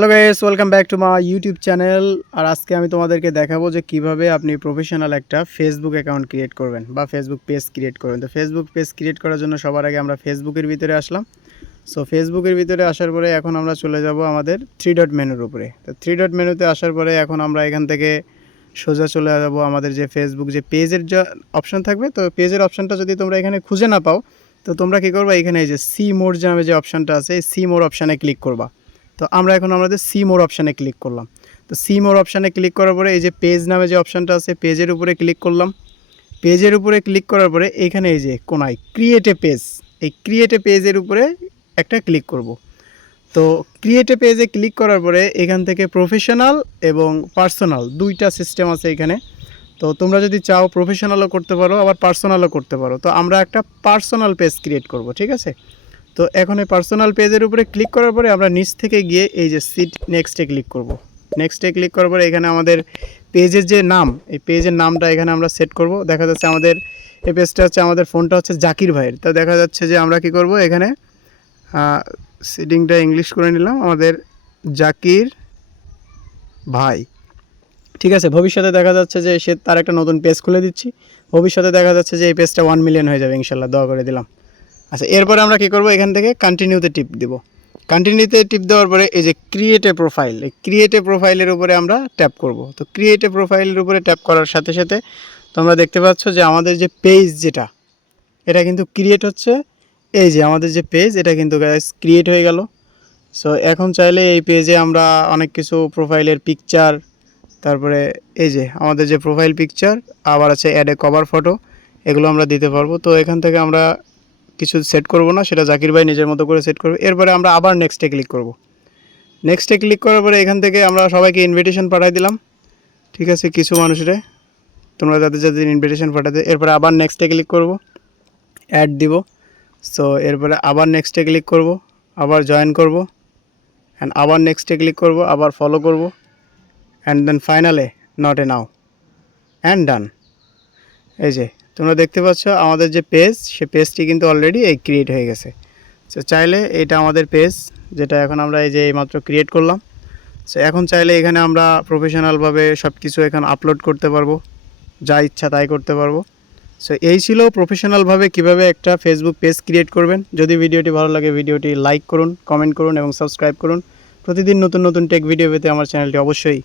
Hello guys welcome back to my YouTube channel আর আজকে আমি তোমাদেরকে দেখাবো যে কীভাবে আপনি প্রফেশনাল একটা ফেসবুক অ্যাকাউন্ট ক্রিয়েট করবেন বা ফেসবুক পেজ ক্রিয়েট করবেন। তো ফেসবুক পেজ ক্রিয়েট করার জন্য সবার আগে আমরা ফেসবুকের ভিতরে আসলাম। সো ফেসবুকের ভিতরে আসার পরে এখন আমরা চলে যাব আমাদের থ্রি ডট মেনুর উপরে। তো থ্রি ডট মেনুতে আসার পরে এখন আমরা এখান থেকে সোজা চলে যাব আমাদের যে ফেসবুক যে পেজের যে অপশন থাকবে। তো পেজের অপশনটা যদি তোমরা এখানে খুঁজে না পাও, তো তোমরা কী করবা? এখানে এই যে সি মোড নামে যে অপশনটা আছে সি মোড অপশানে ক্লিক করবা। তো আমরা এখন আমাদের সি মোর অপশানে ক্লিক করলাম। তো সি মোর অপশানে ক্লিক করার পরে এই যে পেজ নামে যে অপশানটা আছে পেজের উপরে ক্লিক করলাম। পেজের উপরে ক্লিক করার পরে এইখানে এই যে কোনায় ক্রিয়েটে পেজ এই ক্রিয়েটে পেজের উপরে একটা ক্লিক করব। তো ক্রিয়েটে পেজে ক্লিক করার পরে এখান থেকে প্রফেশনাল এবং পার্সোনাল দুইটা সিস্টেম আছে এখানে। তো তোমরা যদি চাও প্রফেশনালও করতে পারো, আবার পার্সোনালও করতে পারো। তো আমরা একটা পার্সোনাল পেজ ক্রিয়েট করব, ঠিক আছে? তো এখন এই পার্সোনাল পেজের উপরে ক্লিক করার পরে আমরা নিচ থেকে গিয়ে এই যে সিট নেক্সটে ক্লিক করব। নেক্সটে ক্লিক করার পরে এখানে আমাদের পেজের যে নাম, এই পেজের নামটা এখানে আমরা সেট করব। দেখা যাচ্ছে আমাদের, এই পেজটা হচ্ছে আমাদের ফোনটা হচ্ছে জাকির ভাইয়ের। তো দেখা যাচ্ছে যে আমরা কি করব এখানে সিটিংটা ইংলিশ করে নিলাম, আমাদের জাকির ভাই। ঠিক আছে, ভবিষ্যতে দেখা যাচ্ছে যে সে তার একটা নতুন পেজ খুলে দিচ্ছি। ভবিষ্যতে দেখা যাচ্ছে যে এই পেজটা ওয়ান মিলিয়ন হয়ে যাবে, ইনশাল্লাহ, দোয়া করে দিলাম। আচ্ছা এরপরে আমরা কী করব? এখান থেকে কন্টিনিউতে টিপ দিব। কন্টিনিউতে টিপ দেওয়ার পরে এই যে ক্রিয়েট প্রোফাইল এই ক্রিয়েট প্রোফাইলের উপরে আমরা ট্যাপ করব। তো ক্রিয়েট প্রোফাইলের উপরে ট্যাপ করার সাথে সাথে তোমরা দেখতে পাচ্ছ যে আমাদের যে পেজ যেটা, এটা কিন্তু ক্রিয়েট হচ্ছে। এই যে আমাদের যে পেজ এটা কিন্তু ক্রিয়েট হয়ে গেল। সো এখন চাইলে এই পেজে আমরা অনেক কিছু প্রোফাইলের পিকচার তারপরে এই যে আমাদের যে প্রোফাইল পিকচার আবার আছে অ্যাডে কভার ফটো এগুলো আমরা দিতে পারব। তো এখান থেকে আমরা কিছু সেট করব না, সেটা জাকির ভাই নিজের মতো করে সেট করবে। এরপরে আমরা আবার নেক্সটে ক্লিক করব। নেক্সটে ক্লিক করার পরে এখান থেকে আমরা সবাইকে ইনভিটেশন পাঠিয়ে দিলাম। ঠিক আছে, কিছু মানুষরে। তোমরা যাদের যাদের ইনভিটেশন পাঠাতে, এরপরে আবার নেক্সটে ক্লিক করব। অ্যাড দিব। সো এরপরে আবার নেক্সটে ক্লিক করব। আবার জয়েন করব। অ্যান্ড আবার নেক্সটে ক্লিক করব, আবার ফলো করব। অ্যান্ড দেন ফাইনালে নট এ নাও অ্যান্ড ডান এই যে তোমরা দেখতে পাচ্ছ আমাদের যে পেজ সে পেজটি কিন্তু অলরেডি এই ক্রিয়েট হয়ে গেছে। সো চাইলে এটা আমাদের পেজ যেটা এখন আমরা এই যে এইমাত্র ক্রিয়েট করলাম। সো এখন চাইলে এখানে আমরা প্রফেশনালভাবে সব কিছু এখানে আপলোড করতে পারব। যা ইচ্ছা তাই করতে পারব। সো এই ছিল প্রফেশনালভাবে কীভাবে একটা ফেসবুক পেজ ক্রিয়েট করবেন। যদি ভিডিওটি ভালো লাগে, ভিডিওটি লাইক করুন কমেন্ট করুন এবং সাবস্ক্রাইব করুন। প্রতিদিন নতুন নতুন টেক ভিডিও পেতে আমার চ্যানেলটি অবশ্যই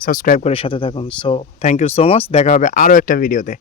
সাবস্ক্রাইব করে সাথে থাকুন। So thank you so much দেখা হবে আরও একটা ভিডিওতে